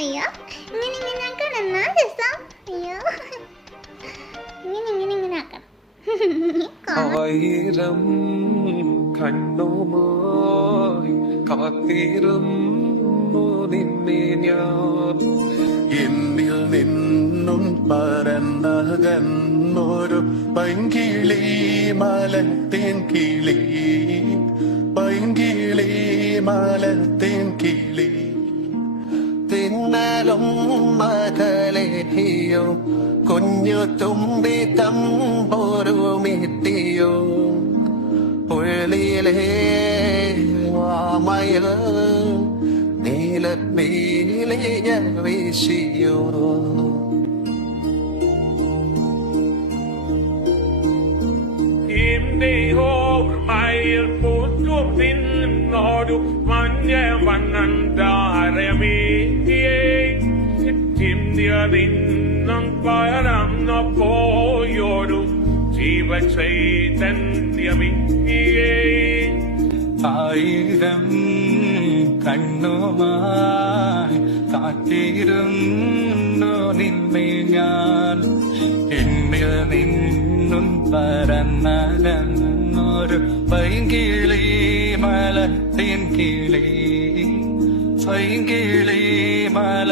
അയ്യോ ഇങ്ങനെ ആക്കണം എന്നാ രസം. അയ്യോ ഇങ്ങനെ ആക്കണം. ആയിരം കണ്ണുമായി കാത്തിരുന്നു നിന്നെ ഞാൻ. എന്നിൽ നിന്നും പറന്നകന്നൊരു പൈങ്കിളി മലത്തേൻ കിളി, പൈങ്കിളി മലത്തേൻ കിളി. തിന്നലും മകളെയോ കുഞ്ഞു തുമ്പി തമ്പോരുമിട്ടിയോ, ഉള്ളിലേ വാമയ നീലപ്പീലിയ വീശിയോ. എന്റെ ഓർമ്മയിൽ പൂത്തു നിന്നോരു മഞ്ഞ വണ്ണന്താരമേ, ചിന്തിയ നിന്നും പരന്നു പോയൊരു ജീവചൈതന്യമേ. ആയിരം കണ്ണുമായി കാത്തിരുന്നു നിന്നെ ഞാൻ. എന്നിൽ നിന്നും പറന്നകന്നൊരു പൈങ്കിളി മലത്തേൻ കിളി, പൈങ്കിളി മല